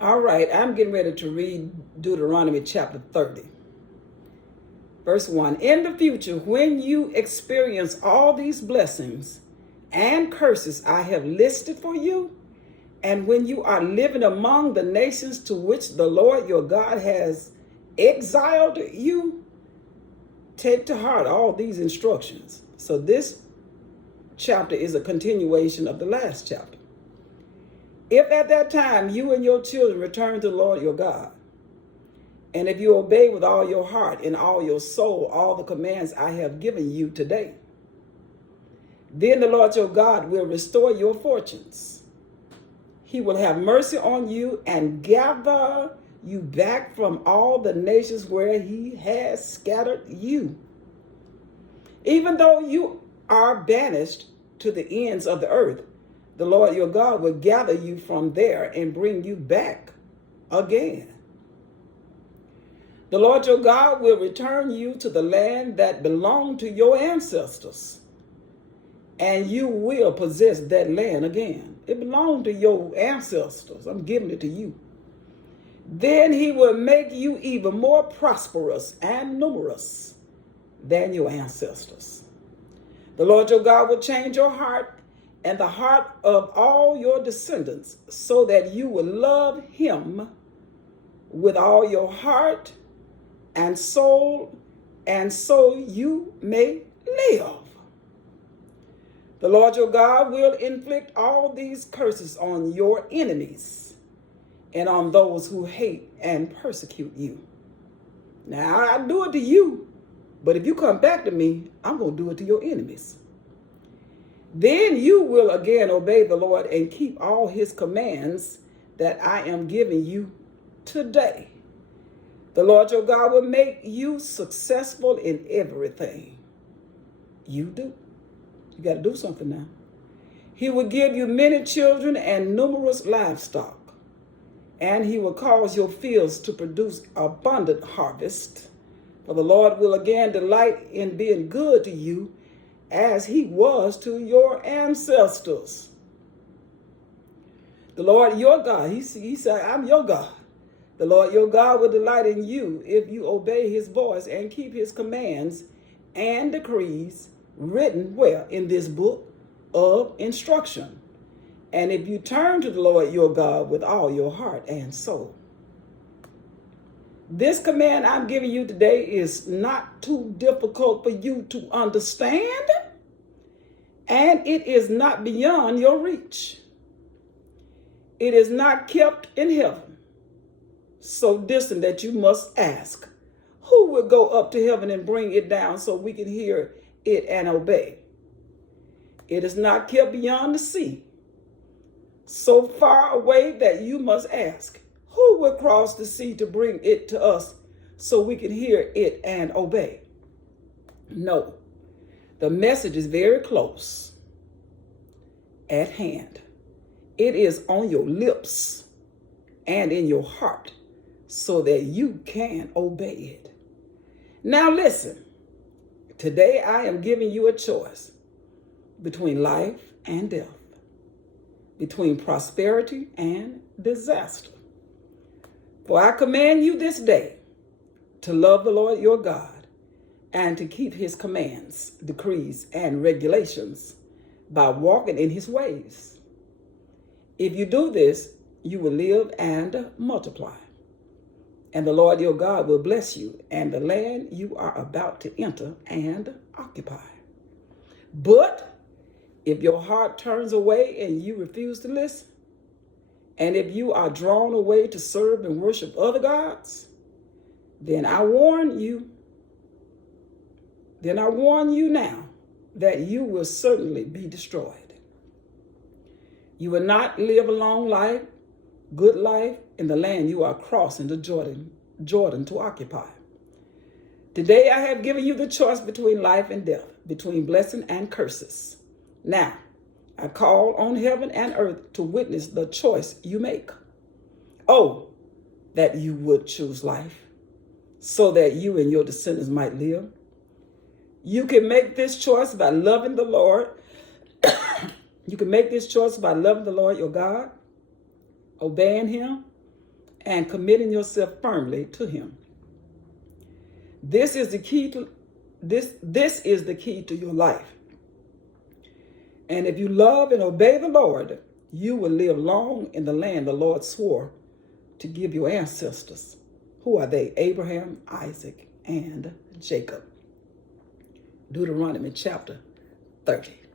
All right, I'm getting ready to read Deuteronomy chapter 30, verse 1. In the future, when you experience all these blessings and curses I have listed for you, and when you are living among the nations to which the Lord your God has exiled you, take to heart all these instructions. So this chapter is a continuation of the last chapter. If at that time you and your children return to the Lord your God, and if you obey with all your heart and all your soul all the commands I have given you today, then the Lord your God will restore your fortunes. He will have mercy on you and gather you back from all the nations where he has scattered you. Even though you are banished to the ends of the earth, the Lord your God will gather you from there and bring you back again. The Lord your God will return you to the land that belonged to your ancestors, and you will possess that land again. It belonged to your ancestors. I'm giving it to you. Then he will make you even more prosperous and numerous than your ancestors. The Lord your God will change your heart and the heart of all your descendants, so that you will love him with all your heart and soul, and so you may live. The Lord your God will inflict all these curses on your enemies and on those who hate and persecute you. Now, I do it to you, but if you come back to me, I'm going to do it to your enemies. Then you will again obey the Lord and keep all his commands that I am giving you today. The Lord your God will make you successful in everything you do. You got to do something now. He will give you many children and numerous livestock, and he will cause your fields to produce abundant harvest. For the Lord will again delight in being good to you as he was to your ancestors. The Lord your God, he said, I'm your God. The Lord your God will delight in you if you obey his voice and keep his commands and decrees written where? In this book of instruction. And if you turn to the Lord your God with all your heart and soul. This command I'm giving you today is not too difficult for you to understand, and it is not beyond your reach. It is not kept in heaven, so distant that you must ask, who will go up to heaven and bring it down so we can hear it and obey? It is not kept beyond the sea, so far away that you must ask, who will cross the sea to bring it to us so we can hear it and obey? No, the message is very close at hand. It is on your lips and in your heart so that you can obey it. Now listen, today I am giving you a choice between life and death, between prosperity and disaster. For I command you this day to love the Lord your God and to keep his commands, decrees, and regulations by walking in his ways. If you do this, you will live and multiply. And the Lord your God will bless you and the land you are about to enter and occupy. But if your heart turns away and you refuse to listen, and if you are drawn away to serve and worship other gods, then I warn you now that you will certainly be destroyed. You will not live a long life, good life in the land you are crossing the Jordan to occupy. Today I have given you the choice between life and death, between blessing and curses. Now, I call on heaven and earth to witness the choice you make. Oh, that you would choose life so that you and your descendants might live. You can make this choice by loving the Lord. You can make this choice by loving the Lord your God, obeying him, and committing yourself firmly to him. This is the key to this is the key to your life. And if you love and obey the Lord, you will live long in the land the Lord swore to give your ancestors. Who are they? Abraham, Isaac, and Jacob. Deuteronomy chapter 30.